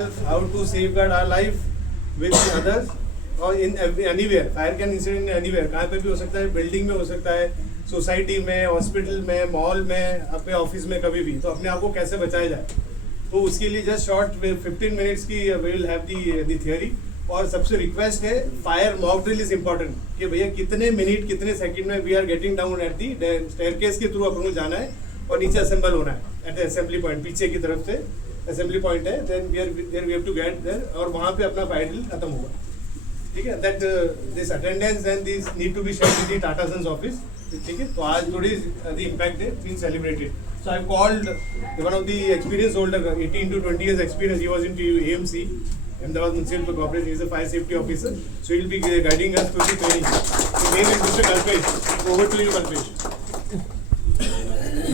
How to safeguard our life with others or in anywhere. Fire can incident anywhere, कहाँ पे भी हो सकता है, बिल्डिंग में हो सकता है, सोसाइटी में, हॉस्पिटल में, मॉल में, अपने ऑफिस में, कभी भी. तो अपने आप को कैसे बचाया जाए, तो उसके लिए जस्ट शॉर्ट 15 मिनट्स की we will have the theory. और सबसे रिक्वेस्ट है, fire mock drill is important कि भैया कितने मिनट कितने सेकंड में we are getting down at the staircase के थ्रू अपन को जाना है और नीचे असेंबल होना है एट द असेंबली पॉइंट. पीछे की तरफ से असेंबली पॉइंट है, then we have to get there और वहाँ पे अपना फायर ड्रिल खत्म होगा. ठीक है. That this attendance and this need to be shared with the Tata Sons office. ठीक है. तो आज today the impact day been celebrated. So I called one of the experienced older, 18 to 20 years experience. He was into AMC, Ahmedabad Municipal Corporation. He is a fire safety officer. So he will be guiding us through the training. So name is Mr. Kalpesh. Over to you, Kalpesh.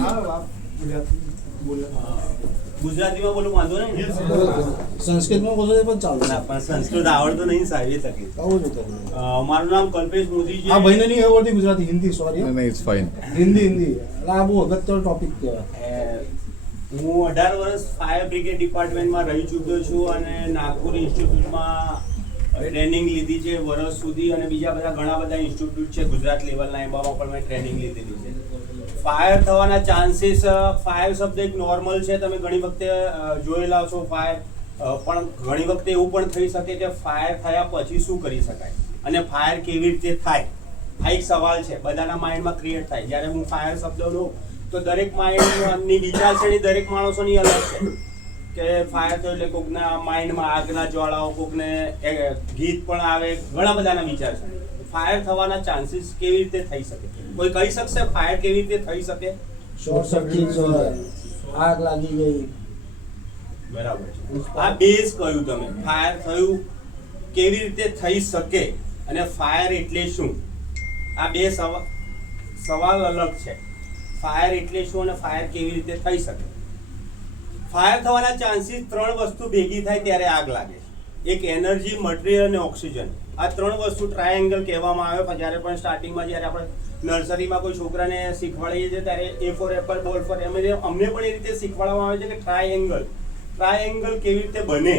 हाँ, आप ગુજરાતીમાં બોલું વાંધો નહીં. સંસ્કૃતમાં બોલો પણ ચાલે. ના પણ સંસ્કૃત આવડતું નહીં સાહેબ એ તકલીફ. આવું જ હતું. મારું નામ કલ્પેશ મોદી છે. આ ભાઈને નહીં આવડતી Gujarati, Hindi sorry. No, it's fine. Hindi એટલે આ બહુ અગત્યનો ટોપિક કહેવાય. હું 18 વર્ષ ફાયર બ્રિગેડ ડિપાર્ટમેન્ટમાં રહી ચૂક્યો છું અને નાગપુર ઇન્સ્ટિટ્યૂટમાં ટ્રેનિંગ લીધી છે વર્ષ સુધી અને બીજા બધા ઘણા બધા ઇન્સ્ટિટ્યૂટ છે ગુજરાત લેવલના, એમાં પણ મેં ટ્રેનિંગ લીધેલી છે. ફાયર થવાના ચાન્સીસ, ફાયર શબ્દ એક નોર્મલ છે, તમે ઘણી વખતે જોયેલા છો ફાયર, પણ ઘણી વખતે એવું પણ થઈ શકે કે ફાયર થયા પછી શું કરી શકાય અને ફાયર કેવી રીતે થાય. આ એક સવાલ છે, બધાના માઇન્ડમાં ક્રિએટ થાય. જ્યારે હું ફાયર શબ્દ લઉં તો દરેક માઇન્ડની વિચારસરણી દરેક માણસોની અલગ છે કે ફાયર થયો એટલે કોકના માઇન્ડમાં આગના જ્વાળાઓ, કોકને ગીત પણ આવે, ઘણા બધાના વિચાર છે. ફાયર થવાના ચાન્સીસ કેવી રીતે થઈ શકે? કોઈ કહી શકશે ફાયર કેવી રીતે થઈ શકે? શોર્ટ સર્કિટ, આગ લાગી ગઈ. બરાબર છે. આ બેઝ કહ્યું તમે, ફાયર થયું કેવી રીતે થઈ શકે અને ફાયર એટલે શું? આ બે સવાલ અલગ છે. ફાયર એટલે શું અને ફાયર કેવી રીતે થઈ શકે? ફાયર થવાના ચાન્સીસ 3 વસ્તુ ભેગી થાય ત્યારે આગ લાગે. એક એનર્જી, મટીરિયલ અને ઓક્સિજન. આ 3 વસ્તુ ટ્રાયેંગલ કહેવામાં આવે. જ્યારે પણ સ્ટાર્ટિંગમાં જ્યારે આપણે નર્સરીમાં કોઈ છોકરાને શીખવાડીએ છીએ ત્યારે એ ફોર એપલ, બોલ ફોર અમને પણ એ રીતે શીખવાડવામાં આવે છે કે ટ્રાયેંગલ કેવી રીતે બને.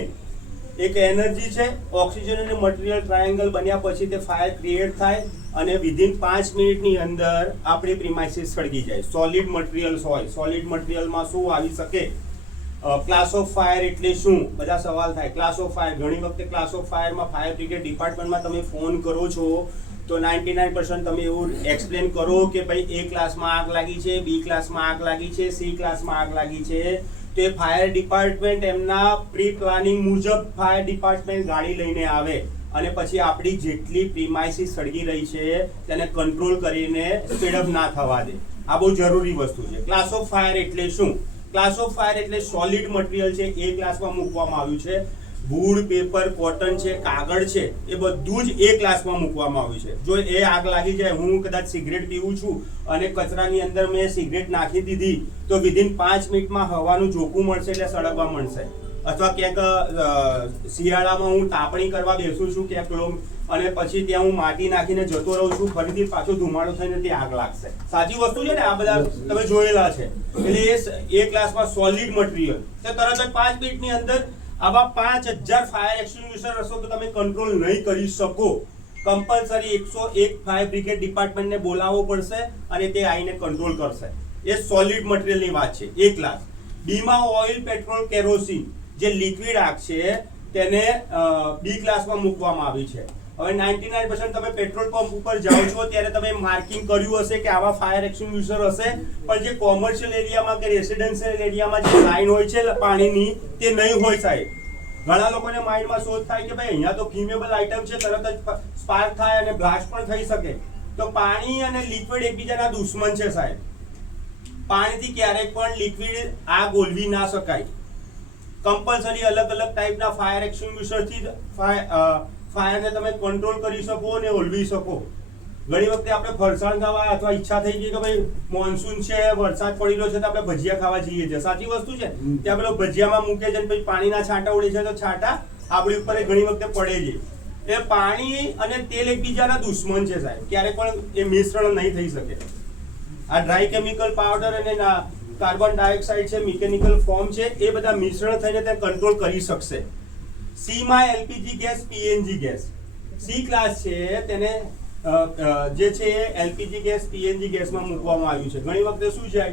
એક એનર્જી છે, ઓક્સિજન અને મટીરિયલ ટ્રાયેંગલ બન્યા પછી તે ફાયર ક્રિએટ થાય અને વિધિન 5 મિનિટની અંદર આપણી પ્રિમાઇસીસ સળગી જાય. સોલિડ મટીરિયલ્સ હોય, સોલિડ મટીરિયલમાં શું આવી શકે? ક્લાસ ઓફ ફાયર એટલે શું? બધા સવાલ થાય. ક્લાસ ઓફ ફાયર, ઘણી વખતે ક્લાસ ઓફ ફાયરમાં ફાયર બ્રિગેડ ડિપાર્ટમેન્ટમાં તમે ફોન કરો છો તો 99% તમે એવું એક્સપ્લેન કરો કે ભાઈ A ક્લાસમાં આગ લાગી છે, B ક્લાસમાં આગ લાગી છે, C ક્લાસમાં આગ લાગી છે. તો એ ફાયર ડિપાર્ટમેન્ટ એમના પ્રી પ્લાનિંગ મુજબ ફાયર ડિપાર્ટમેન્ટ ગાડી લઈને આવે અને પછી આપણી જેટલી પ્રિમાઇસીસ સળગી રહી છે તેને કંટ્રોલ કરીને સ્પીડઅપ ના થવા દે. આ બહુ જરૂરી વસ્તુ છે. ક્લાસ ઓફ ફાયર એટલે શું? ક્લાસ ઓફ ફાયર એટલે સોલિડ મટીરિયલ છે, એ ક્લાસમાં મૂકવામાં આવ્યું છે. વુડ, પેપર, કોટન છે, કાગળ છે, એ બધું જ એ ક્લાસમાં મૂકવામાં આવ્યું છે. જો એ આગ લાગી જાય, હું કદાચ સિગરેટ પીવું છું અને કચરાની અંદર મેં સિગરેટ નાખી દીધી તો વિધિન 5 મિનિટમાં હવાનું ઝોકું મળશે એટલે સળગવા મળશે. અથવા ક્યાંક શિયાળામાં હું તાપણી કરવા બેસું છું ક્યાંક અને પછી ત્યાં હું માટી નાખીને જતો રહું છું, ફરીથી પાછો ધુમાડો થઈને તે આગ લાગશે. સાચી વસ્તુ છે ને? આ બધા તમે જોયેલા છે. એટલે એ ક્લાસમાં સોલિડ મટીરિયલ તો તરત જ 5 મિનિટની અંદર આવા 5000 ફાયર એક્સટિંગ્વિશર હશો તો તમે કંટ્રોલ નહીં કરી શકો. કમ્પલસરી 101 ફાયર બ્રિગેડ ડિપાર્ટમેન્ટને બોલાવવો પડશે અને તે આવીને કંટ્રોલ કરશે. એ સોલિડ મટીરિયલની વાત છે. એ ક્લાસ. બીમાં ઓઇલ, પેટ્રોલ, કેરોસીન જે લિક્વિડ આગ છે તેને બી ક્લાસમાં મૂકવામાં આવી છે. હવે 99% તમે પેટ્રોલ પંપ ઉપર જાઓ છો ત્યારે તમે માર્કિંગ કર્યું હશે કે આવા ફાયર એક્સટિંગ્વિશર હશે, પણ જે કોમર્શિયલ એરિયામાં કે રેસિડેન્શિયલ એરિયામાં જે લાઈન હોય છે પાણીની તે નહીં હોય સાહેબ. ઘણા લોકોને માઇન્ડમાં સોચ થાય કે ભાઈ અહીંયા તો ફ્લેમેબલ આઇટમ છે, તરત જ સ્પાર્ક થાય અને બ્લાસ્ટ પણ થઈ શકે. તો પાણી અને લિક્વિડ એકબીજાના દુશ્મન છે સાહેબ. પાણીથી ક્યારેય પણ લિક્વિડ આગ ઓલવી ના શકાય. કમ્પલસરી અલગ અલગ ટાઈપના ફાયર એક્સટિંગ્વિશરથી ફાયરને તમે કંટ્રોલ કરી શકો અને ઓલવી શકો. ઘણી વખતે આપણે ફરસાણ ખાવા અથવા ઈચ્છા થઈ ગઈ કે ભાઈ મોન્સૂન છે, વરસાદ પડી રહ્યો છે તો આપણે ભજીયા ખાવા જઈએ છીએ. સાચી વસ્તુ છે. ત્યાં પેલો ભજીયામાં મૂકે છે પછી પાણીના છાંટા ઉડે છે તો છાંટા આપણી ઉપર ઘણી વખતે પડે છે. એ પાણી અને તેલ એકબીજાના દુશ્મન છે સાહેબ. ક્યારે પણ એ મિશ્રણ નહીં થઈ શકે. આ ડ્રાય કેમિકલ પાવડર અને કાર્બન ડાયોક્સાઇડ છે, મિકેનિકલ ફોર્મ છે, એ બધા મિશ્રણ થઈને તે કંટ્રોલ કરી શકશે. સી માં LPG gas, PNG gas. C class છે તેને જે છે એલપીજી ગેસ, પીએનજી ગેસમાં મૂકવામાં આવ્યું છે. ઘણી વખતે શું છે,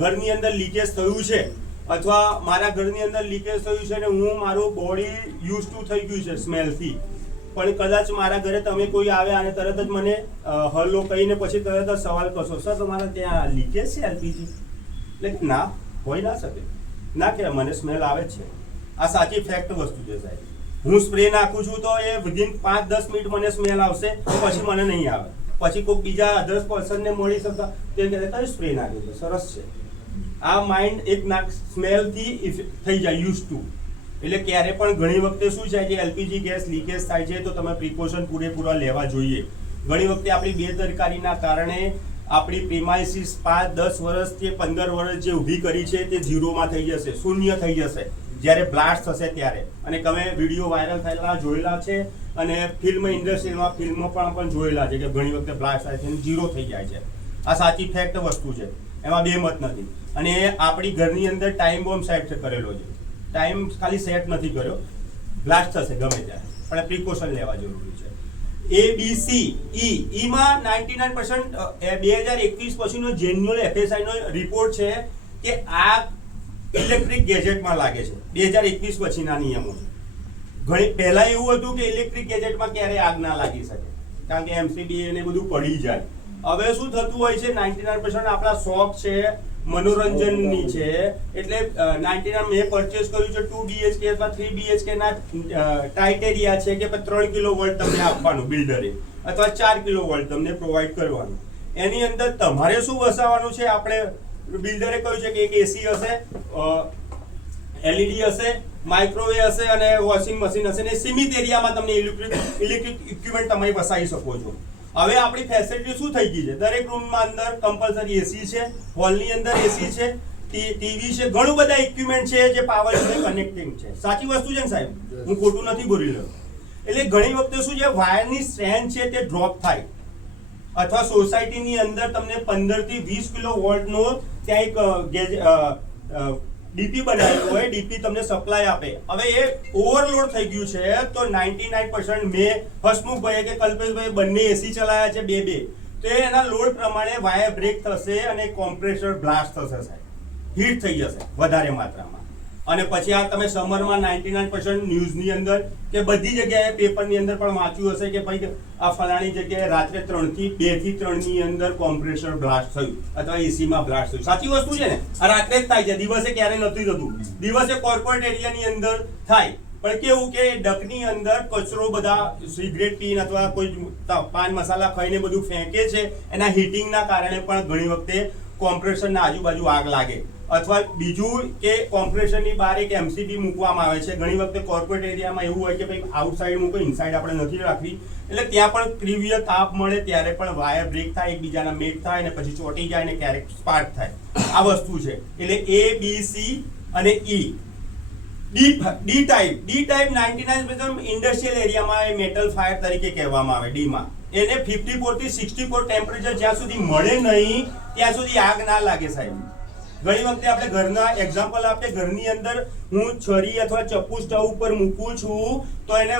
ઘરની અંદર લીકેજ થયું છે અથવા મારા ઘરની અંદર લીકેજ થયું છે અને હું મારું બોડી યુઝ ટુ થઈ ગયું છે સ્મેલથી, પણ કદાચ મારા ઘરે તમે કોઈ આવે અને તરત જ મને હલો કહીને પછી તરત જ સવાલ કરશો, સર તમારા ત્યાં લીકેજ છે એલપીજી? એટલે ના, હોઈ ના શકે, ના કે મને સ્મેલ આવે જ છે. આ સાચી ફેક્ટ વસ્તુ છે સાહેબ. હું સ્પ્રે નાખું છું તો એ વિધિન 5-10 મિનિટ મને સ્મેલ આવશે, પછી મને નહીં આવે. પછી કોઈ બીજા અધર્સ પર્સનને મળી શકતા તે કહે કઈ સ્પ્રે નાખ્યો છે, સરસ છે. આ માઇન્ડ એક સ્મેલથી થઈ જાય યુઝ ટુ. એટલે ક્યારે પણ ઘણી વખતે શું છે કે એલપીજી ગેસ લીકેજ થાય છે તો તમે પ્રિકોશન પૂરેપૂરા લેવા જોઈએ. ઘણી વખતે આપણી બેદરકારીના કારણે આપણી પ્રિમાઇસીસ 5-10 વર્ષથી 15 વર્ષ જે ઊભી કરી છે તે ઝીરોમાં થઈ જશે, શૂન્ય થઈ જશે જ્યારે બ્લાસ્ટ થશે ત્યારે. અને તમે વિડીયો વાયરલ થયેલા જોયેલા છે અને ફિલ્મ ઇન્ડસ્ટ્રીમાં ફિલ્મો પણ જોયેલા છે કે ઘણી વખતે બ્લાસ્ટ થાય છે અને ઝીરો થઈ જાય છે. આ સાચી ફેક્ટ વસ્તુ છે, એમાં બે મત નથી. અને આપણી ઘરની અંદર ટાઈમ બોમ્બ સેટ કરેલો છે. ટાઈમ ખાલી સેટ નથી કર્યો, બ્લાસ્ટ થશે ગમે ત્યારે, પણ પ્રિકોશન લેવા જરૂરી છે. ABC માં 99% 2021 પછીનો જેન્યુઅલ FSI નો રિપોર્ટ છે કે આ ઇલેક્ટ્રિક ગેજેટમાં લાગે છે. 2021 પછીના નિયમો છે. ઘણી પહેલા એવું હતું કે ઇલેક્ટ્રિક ગેજેટમાં ક્યારે આગ ના લાગી શકે કારણ કે MCBA ને બધું પડી જાય. હવે શું થતું હોય છે, 99% આપણા શોખ છે, મનોરંજનની છે, એટલે 99 મેં પરચેસ કર્યું છે 2 BHK અથવા 3 BHK ના ટાઇટેરિયા છે કે 3 કિલોવોલ્ટ તમને આપવાનું બિલ્ડરે અથવા 4 કિલોવોલ્ટ તમને પ્રોવાઈડ કરવાનું. એની અંદર તમારે શું વસાવવાનું છે, આપણે બિલ્ડરે કહ્યું છે કે એક એસી હશે, LED હશે, માઇક્રોવેવ હશે અને વોશિંગ મશીન હશે ને સીમિત એરિયામાં તમને ઇલેક્ટ્રિક ઇક્વિપમેન્ટ તમે વસાવી શકો છો. હવે આપણી ફેસિલિટી શું થઈ ગઈ છે, દરેક રૂમમાં અંદર કમ્પલસરી એસી છે, હોલની અંદર એસી છે, ટીવી છે, ઘણું બધા ઇક્વિપમેન્ટ છે જે પાવર સાથે કનેક્ટિંગ છે. સાચી વસ્તુ છે ને સાહેબ, હું ખોટું નથી બોલી રહ્યો. એટલે ઘણી વખતે શું છે, વાયરની સ્ટ્રેન્થ છે તે ડ્રોપ થાય અથવા સોસાયટીની અંદર તમને 15 થી 20 કિલોવોલ્ટનો ત્યાં એક ડીપી બનાવેલું હોય, ડીપી તમને સપ્લાય આપે. હવે એ ઓવરલોડ થઈ ગયું છે તો 99% મેં હસમુખભાઈ કે કલ્પેશભાઈ બંને એસી ચલાવ્યા છે બે તો એના લોડ પ્રમાણે વાયર બ્રેક થશે અને કોમ્પ્રેસર બ્લાસ્ટ થશે સાહેબ, હીટ થઈ જશે વધારે માત્રામાં. અને પછી આ તમે સમરમાં 99% ન્યૂઝની અંદર કે બધી જગ્યાએ પેપરની અંદર પણ વાંચ્યું હશે કે ભાઈ આ ફલાણી જગ્યાએ રાત્રે 2 થી 3 ની અંદર કોમ્પ્રેસર બ્લાસ્ટ થયું અથવા એસીમાં બ્લાસ્ટ થયું. સાચી વસ્તુ છે ને, આ રાત્રે જ થાય છે, દિવસે ક્યારે નથી થતું. દિવસે કોર્પોરેટ એરિયાની અંદર થાય, પણ કેવું કે ડકની અંદર કચરો બધા સિગરેટ પીન અથવા કોઈ પાન મસાલા ખાઈને બધું ફેંકે છે, એના હીટિંગના કારણે પણ ઘણી વખતે કોમ્પ્રેસરના આજુબાજુ આગ લાગે. અથવા બીજું કે કોમ્પ્રેસરની બહાર એક MCB મૂકવામાં આવે છે. ઘણી વખતે કોર્પોરેટ એરિયામાં એવું હોય કે ભાઈ આઉટસાઇડ મૂકો, ઇનસાઇડ આપણે નથી રાખવી, એટલે ત્યાં પણ તીવ્ર તાપ મળે ત્યારે પણ વાયર બ્રેક થાય, એકબીજાના મેટ થાય અને પછી ચોંટી જાય અને ક્યારેક સ્પાર્ક થાય. આ વસ્તુ છે. એટલે A, B, C અને E. ડી ટાઈપ 99% ઇન્ડસ્ટ્રીયલ એરિયામાં એ મેટલ ફાયર તરીકે કહેવામાં આવે. ડી માં એને 54 થી 64 ટેમ્પરેચર જ્યાં સુધી મળે નહીં ત્યાં સુધી આગ ના લાગે સાહેબ. ઘણી વખતે આપણે ઘરના એક્ઝામ્પલ આપીએ, ઘરની અંદર હું છરી અથવા ચપ્પુ સ્ટવ ઉપર મૂકું છું તો એને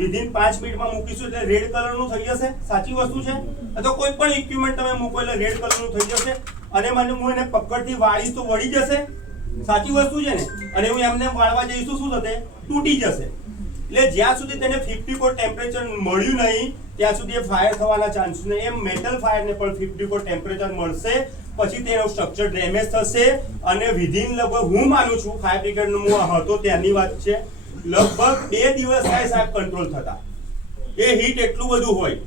વિધિન 5 મિનિટમાં મૂકીશું એટલે રેડ કલરનું થઈ જશે. સાચી વસ્તુ છે. અથવા કોઈ પણ ઇક્વિપમેન્ટ તમે મૂકો એટલે રેડ કલરનું થઈ જશે અને હું એને પકડથી વાળીશ તો વળી જશે. સાચી વસ્તુ છે ને. અને હું એમને વાળવા જઈશ તો શું થશે, તૂટી જશે. એટલે જ્યાં સુધી તેને 54 ટેમ્પરેચર મળ્યું નહીં ત્યાં સુધી એ ફાયર થવાના ચાન્સ નહીં. એમ મેટલ ફાયરને પણ 54 ટેમ્પરેચર મળશે પછી તેનો સ્ટ્રક્ચર ડેમેજ થશે અને વિધિન લગભગ હું માનું છું ફાયર બ્રિગેડનો હું હતો ત્યાંની વાત છે, લગભગ 2 દિવસ થાય સાહેબ કંટ્રોલ થતા. એ હીટ એટલું બધું હોય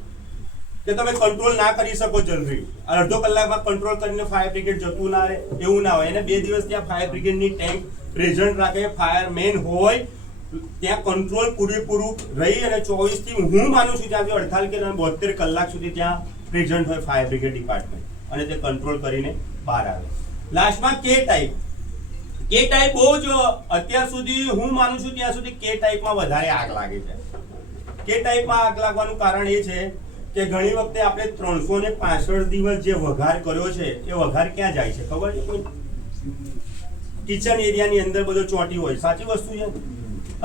કે તમે કંટ્રોલ ના કરી શકો જલ્દી. અડધો કલાકમાં કંટ્રોલ કરીને ફાયર બ્રિગેડ જતું ના રહે એવું ના હોય. એને 2 દિવસ ત્યાં ફાયર બ્રિગેડની ટેન્ક પ્રેઝન્ટ રાખે, ફાયરમેન હોય ત્યાં કંટ્રોલ પૂરેપૂરું રહી અને 24 થી હું માનું છું ત્યાંથી 48 કે 72 કલાક સુધી ત્યાં પ્રેઝન્ટ હોય ફાયર બ્રિગેડ ડિપાર્ટમેન્ટ અને તે કંટ્રોલ કરીને બહાર આવે. લાસ્ટમાં કે ટાઈપ બહુ જ અત્યાર સુધી હું માનું છું ત્યાં સુધી કે ટાઈપમાં વધારે આગ લાગે છે. કે ટાઈપમાં આગ લાગવાનું કારણ એ છે કે ઘણી વખતે આપણે 365 દિવસ જે વઘાર કર્યો છે એ વઘાર ક્યાં જાય છે ખબર છે કોઈ? કિચન એરિયાની અંદર બધો ચોંટી હોય, સાચી વસ્તુ છે?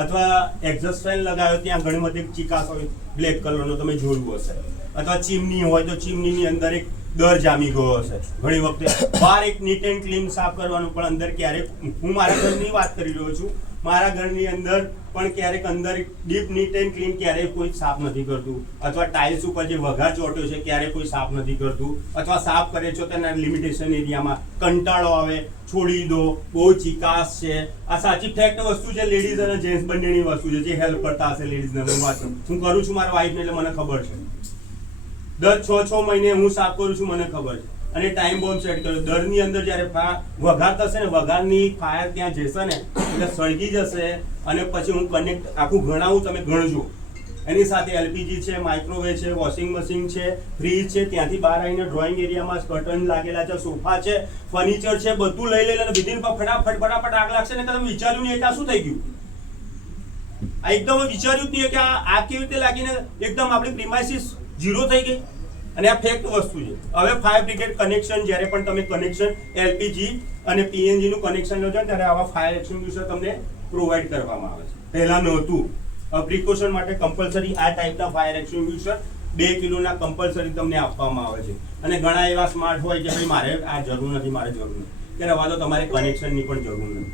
અથવા એક્ઝોસ્ટ ફેન લગાવ્યો ત્યાં ઘણી બધી ચીકાશ હોય, બ્લેક કલરનો તમે જોયું હશે. અથવા ચીમની હોય તો ચીમનીની અંદર એક દર જામી ગયો હશે. ઘણી વખતે બહાર એક નીટ એન્ડ ક્લીન સાફ કરવાનું, પણ અંદર ક્યારેક, હું મારા ઘરની વાત કરી રહ્યો છું, મારા ઘરની અંદર પણ ક્યારેક અંદર ડીપ નીટ એન્ડ ક્લીન ક્યારેય કોઈ સાફ નથી કરતું. અથવા ટાઇલ્સ ઉપર જે વઘાર ચોટ્યો છે ક્યારેય કોઈ સાફ નથી કરતું. અથવા સાફ કરે છો તેના લિમિટેશન એરિયામાં કંટાળો આવે, છોડી દો, બહુ ચીકાશ છે. આ સાચી ફેક્ટ વસ્તુ છે, લેડીઝ અને જેન્ટ્સ બંનેની વસ્તુ છે. જે હેલ્પ કરતા હશે લેડીઝને, હું કરું છું મારા વાઈફને, એટલે મને ખબર છે. દર 6 મહિને હું સાફ કરું છું, મને ખબર છે. અને ટાઈમ બોમ્બ સેટ કર્યો, દરની અંદર જ્યારે વઘાર થશે ને, વઘારની ફાયર ત્યાં જશે ને એટલે સળગી જશે. અને પછી હું કનેક્ટ આખું ગણાવું, તમે ગણજો. એની સાથે એલપીજી છે, માઇક્રોવેવ છે, વોશિંગ મશીન છે, ફ્રીજ છે, ત્યાંથી બહાર આવીને ડ્રોઈંગ એરિયામાં કર્ટન લાગેલા છે, સોફા છે, ફર્નિચર છે, બધું લઈ લઈને વિધિન ફટાફટ આગ લાગશે ને. તમે વિચાર્યું નહીં કે આ શું થઈ ગયું? આ એકદમ વિચાર્યું જ નહીં કે આ કેવી રીતે લાગીને એકદમ આપણી પ્રિમાઇસીસ ઝીરો થઈ ગઈ. અને આ ફેક્ટ વસ્તુ છે. હવે ફાયર બ્રિગેડ કનેક્શન, જ્યારે પણ તમે કનેક્શન એલપીજી અને પીએનજી નું કનેક્શન લો છો ત્યારે આવા ફાયર એક્સટિંગ્વિશર તમને પ્રોવાઈડ કરવામાં આવે છે. પહેલા નહોતું. પ્રિકોશન માટે કમ્પલસરી આ ટાઈપના ફાયર એક્સટિંગ્વિશર 2 કિલોના કમ્પલસરી તમને આપવામાં આવે છે. અને ઘણા એવા સ્માર્ટ હોય કે ભાઈ મારે આ જરૂર નથી, મારે જરૂર નથી, કે રવા દો, તમારે કનેક્શનની પણ જરૂર નથી.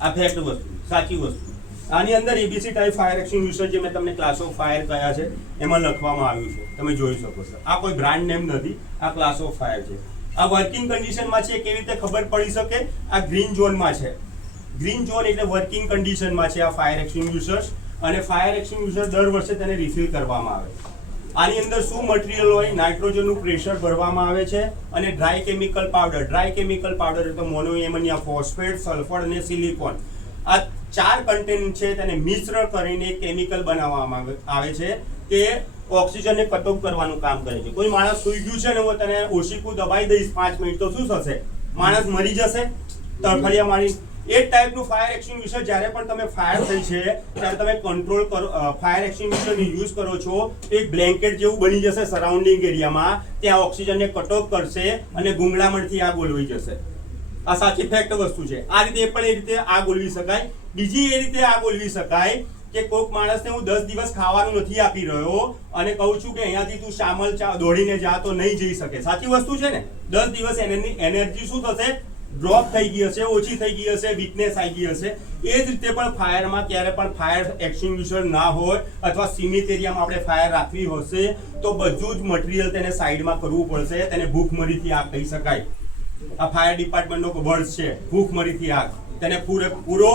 આ ફેક્ટ વસ્તુ, સાચી વસ્તુ. આની અંદર એબીસી ટાઈપ ફાયર એક્સટિંગ્વિશર જે મેં તમને ક્લાસ ઓફ ફાયર કયા છે એમાં લખવામાં આવ્યું છે, તમે જોઈ શકો છો. આ કોઈ બ્રાન્ડ નેમ નથી, આ ક્લાસ ઓફ ફાયર છે. આ વર્કિંગ કન્ડિશનમાં છે, કેવી રીતે ખબર પડી શકે? આ ગ્રીન ઝોનમાં છે. ગ્રીન ઝોન એટલે વર્કિંગ કન્ડિશનમાં છે આ ફાયર એક્સટિંગ્વિશર્સ. અને ફાયર એક્સટિંગ્વિશર દર વર્ષે તેને રિફિલ કરવામાં આવે. આની અંદર શું મટીરિયલ હોય? નાઇટ્રોજનનું પ્રેશર ભરવામાં આવે છે. અને dry chemical powder. Dry chemical powder એટલે મોનો એમોનિયા ફોસ્ફેટ, સલ્ફર અને સિલિકોન. આ 4 કન્ટેન્ટ છે, તેને મિશ્ર કરીને કેમિકલ બનાવવામાં આવે છે. તે ઓક્સિજનને કટ ઓફ કરવાનું કામ કરે છે. કોઈ માણસ સૂઈ ગયું છે ને, હું તને ઓશીકું દબાઈ દઈશ 5 મિનિટ, તો શું થશે? માણસ મરી જશે તડફડિયા મારી. એ ટાઈપનું ફાયર એક્સટિંગ્વિશર જ્યારે પણ તમે ફાયર થઈ છે ત્યારે તમે કંટ્રોલ કરો, ફાયર એક્સટિંગ્વિશરનો યુઝ કરો છો, એક બ્લેન્કેટ જેવું બની જશે સરાઉન્ડિંગ એરિયામાં. ત્યાં ઓક્સિજનને કટ ઓફ કરશે અને ગુંગળામણથી આગ ઓલવી જશે. આ સાચી ફેક્ટ વસ્તુ છે. આ રીતે પણ એ રીતે આગ ઓલવી શકાય. બીજી એ રીતે આગ ઓલવી શકાય કે કોઈક માણસને હું 10 દિવસ ખાવાનું નથી આપી રહ્યો અને કહું છું કે અહીંયાથી તું શામલ દોડીને જા, તો નહીં જઈ શકે. સાચી વસ્તુ છે ને? 10 દિવસ એનર્જી શું થશે? ડ્રોપ થઈ ગઈ હશે, ઓછી થઈ ગઈ હશે, વીકનેસ આવી ગઈ હશે. એ જ રીતે પણ ફાયરમાં ક્યારે પણ ફાયર એક્સટિંગ્વિશર ના હોય અથવા સીમિત એરિયામાં આપણે ફાયર રાખવી હશે તો બધું જ મટીરિયલ તેને સાઈડમાં કરવું પડશે. તેને ભૂખમરીથી આગ કહી શકાય. આ ફાયર ડિપાર્ટમેન્ટનો વર્ડ છે, ભૂખમરીથી આગ. તેને પૂરો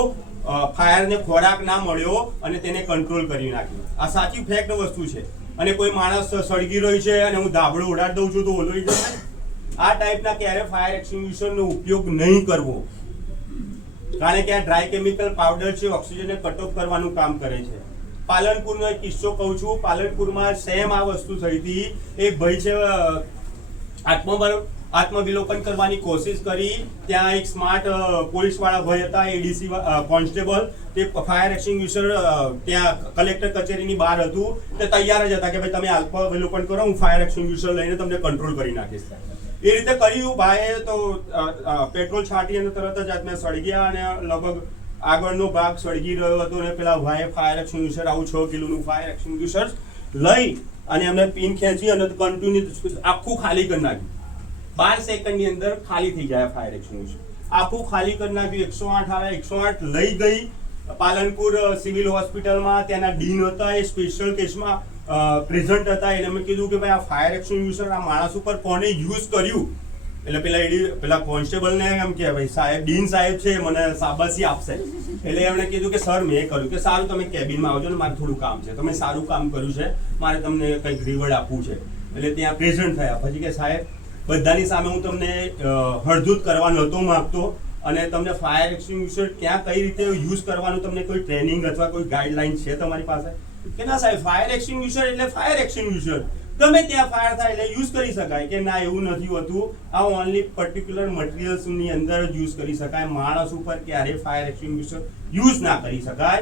ફાયરને ખોરાક ના મળ્યો અને તેને કંટ્રોલ કરી નાખ્યું. આ સાચી ફેક્ટ વસ્તુ છે. અને કોઈ માણસ સળગી રહ્યો છે અને હું ધાબળો ઉડાડી દઉં છું તો ઓલવી જશે. આ ટાઈપના ક્યારે ફાયર એક્સટિંગ્વિશરનો ઉપયોગ નહીં કરવો, કારણ કે આ ડ્રાય કેમિકલ પાવડર છે, ઓક્સિજનને કટ ઓફ કરવાનું કામ કરે છે. પાલનપુરનો એક કિસ્સો કહું છું. પાલનપુરમાં સેમ આ વસ્તુ થઈ હતી. એક ભાઈ છે, આત્મવિલોપન કરવાની કોશિશ કરી. ત્યાં એક સ્માર્ટ પોલીસ વાળા ભાઈ હતા, એડીસી કોન્સ્ટેબલ. તે ફાયર એક્સટિંગ્વિશર ત્યાં કલેક્ટર કચેરીની બહાર હતું, તે તૈયાર જ હતા કે ભાઈ તમે આત્મવિલોપન કરો, હું ફાયર એક્સટિંગ્વિશર લઈને તમને કંટ્રોલ કરી નાખીશ. એ રીતે કર્યું ભાઈએ. તો પેટ્રોલ છાંટી અને તરત જ આત્મે સળગ્યા અને લગભગ આગળનો ભાગ સળગી રહ્યો હતો. અને પેલા ભાઈએ ફાયર એક્સટિંગ્વિશર, આવું 6 કિલોનું ફાયર એક્સટિંગ્વિશર લઈ અને એમને પિન ખેંચી અને કન્ટિન્યુ આખું ખાલી કરી નાખ્યું. 12 સેકન્ડની અંદર ખાલી થઈ જાય ફાયર એક્સટિંગ્વિશર. આખું ખાલી કરી નાખ્યું. 108 આવે, 108 લઈ ગઈ પાલનપુર સિવિલ હોસ્પિટલમાં. ત્યાંના ડીન હતા, એ સ્પેશિયલ કેસમાં પ્રેઝન્ટ હતા. એને મેં કીધું કે ભાઈ આ ફાયર એક્સટિંગ્વિશર આ માણસ ઉપર કોને યુઝ કર્યું? એટલે પેલા કોન્સ્ટેબલને એમ કે ભાઈ સાહેબ, ડીન સાહેબ છે, મને શાબાશી આપશે. એટલે એમણે કીધું કે સર મેં કર્યું. કે સારું, તમે કેબિનમાં આવજો ને, મારે થોડું કામ છે, તમે સારું કામ કર્યું છે, મારે તમને કંઈક રિવોર્ડ આપવું છે. એટલે ત્યાં પ્રેઝન્ટ થયા. પછી કે સાહેબ, બધાની સામે હું તમને હળધૂત કરવા નહોતો માંગતો અને તમને ફાયર એક્સટિંગ્વિશર ક્યાં કઈ રીતે યુઝ કરવાનું તમને કોઈ ટ્રેનિંગ અથવા કોઈ ગાઈડલાઈન છે તમારી પાસે? કે ના સાહેબ, ફાયર એક્સટિંગ્વિશર એટલે ફાયર એક્સટિંગ્વિશર. ગમે ત્યાં ફાયર થાય એટલે યુઝ કરી શકાય કે ના એવું નથી હોતું. આ ઓનલી પર્ટિક્યુલર મટીરિયલ્સ ની અંદર જ યુઝ કરી શકાય. માણસ ઉપર ક્યારે ફાયર એક્સટિંગ્વિશર યુઝ ના કરી શકાય.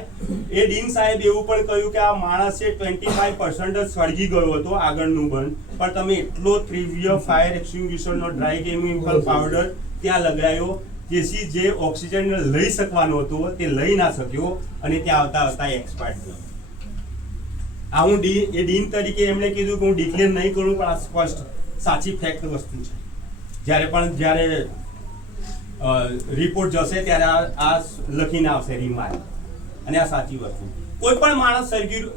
એ ડીન સાહેબ એવું પણ કહ્યું કે આ માણસ છે 25% જ સળગી ગયો હતો આગળનું બંધ, પણ તમે એટલો ત્રિવ્ય ફાયર એક્સટિંગ્વિશર નો ડ્રાય કેમિકલ પાવડર ત્યાં લગાવ્યો જેથી જે ઓક્સિજન લઈ શકવાનો હતો તે લઈ ના શક્યો અને ત્યાં આવતા આવતા એક્સપાયર થયો. આ હું ડીન તરીકે એમણે કીધું કે હું ડિક્લેર નહીં કરું, પણ આ સ્પષ્ટ સાચી ફેક્ટ વસ્તુ છે. જ્યારે રિપોર્ટ જશે ત્યારે આ લખીને આવશે રિમાર્ક, અને આ સાચી વસ્તુ. કોઈ પણ માણસ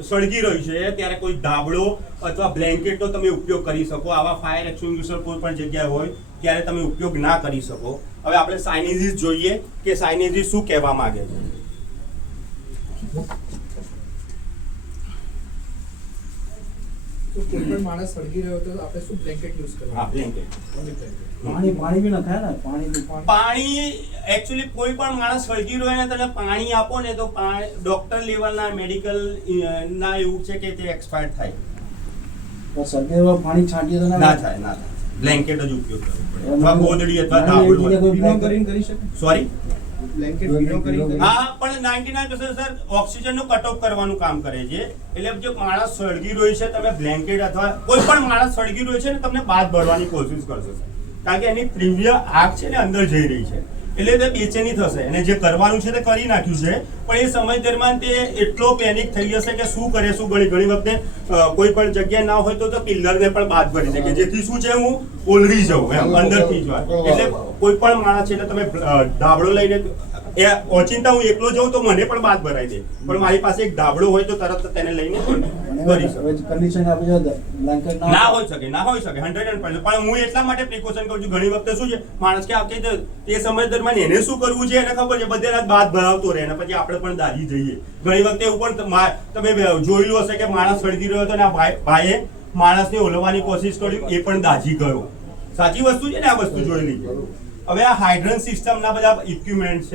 સળગી રહ્યું છે ત્યારે કોઈ ધાબળો અથવા બ્લેન્કેટનો તમે ઉપયોગ કરી શકો. આવા ફાયર એક્સટિંગ્વિશર કોઈ પણ જગ્યાએ હોય ત્યારે તમે ઉપયોગ ના કરી શકો. હવે આપણે સાઇનેજીસ જોઈએ કે સાઇનેજીસ શું કહેવા માંગે છે. કોઈ પણ માણસ સળગી રહ્યો તો આપણે શું બ્લેન્કેટ યુઝ કરવું? હા, બ્લેન્કેટ. પાણી બી નખાય ને, પાણી એકચ્યુઅલી કોઈ પણ માણસ સળગી રહ્યો ને તમે પાણી આપો ને તો ડોક્ટર લેવલના મેડિકલ ના એવું છે કે તે એક્સપાયર થાય. તો સળગેવા પાણી છાંટીએ તો ના થાય. બ્લેન્કેટ જ ઉપયોગ કરવો પડે અથવા ગોદડી અથવા ધાબળો. ભીનો કરીને કરી શકે? સોરી, બ્લેન્કેટ ભીનો કરીને હા, પણ 99% સર ઓક્સિજન નું કટ ઓફ કરવાનું કામ કરે છે. એટલે જો માણસ સળગી રહ્યો છે તમે બ્લેન્કેટ અથવા કોઈ પણ માણસ સળગી રહ્યો છે ને તમને બાદ ભરવાની કોશિશ કરશે, કારણ કે એની ત્રિવ્ય આગ છે ને અંદર જઈ રહી છે એટલે તે બેચેની થશે અને જે કરવાનું છે તે કરી નાખ્યું છે, પણ એ સમય દરમિયાન તે એટલો પેનિક થઈ જશે કે શું કરે શું. ઘણી વખતે કોઈ પણ જગ્યાએ ના હોય તો પિલ્લરને પણ બાદ ભરી દે કે જેથી શું છે હું ઓલવી જાઉં એમ અંદરથી જ વાત. એટલે કોઈ પણ માણસ છે એટલે તમે ધાબળો લઈને ઓચિંતા હું એકલો જાઉં તો મને પણ બાદ ભરાઈ દે, પણ મારી પાસે એક ધાબળો હોય તો તરત તેને લઈને કરી શકું. કન્ડિશન આપી જો બ્લેન્કેટ ના હોઈ શકે 100%. પણ હું એટલા માટે પ્રિકોશન કરું છું. ઘણી વખતે શું છે માણસ કે આ કે તે સમય દરમિયાન એને શું કરવું છે એને ખબર છે, બધે રાત બાદ ભરાવતો રહે અને પછી આપણે પણ દાજી જઈએ. ઘણી વખતે એવું પણ તમે જોયેલું હશે કે માણસ સળગી રહ્યો હતો અને આ ભાઈએ માણસને ઓલવવાની કોશિશ કરી, એ પણ દાજી ગયો. સાચી વસ્તુ છે ને, આ વસ્તુ જોયેલી છે. હવે આ હાઇડ્રન્ટ સિસ્ટમના બધા ઇક્વિપમેન્ટ છે.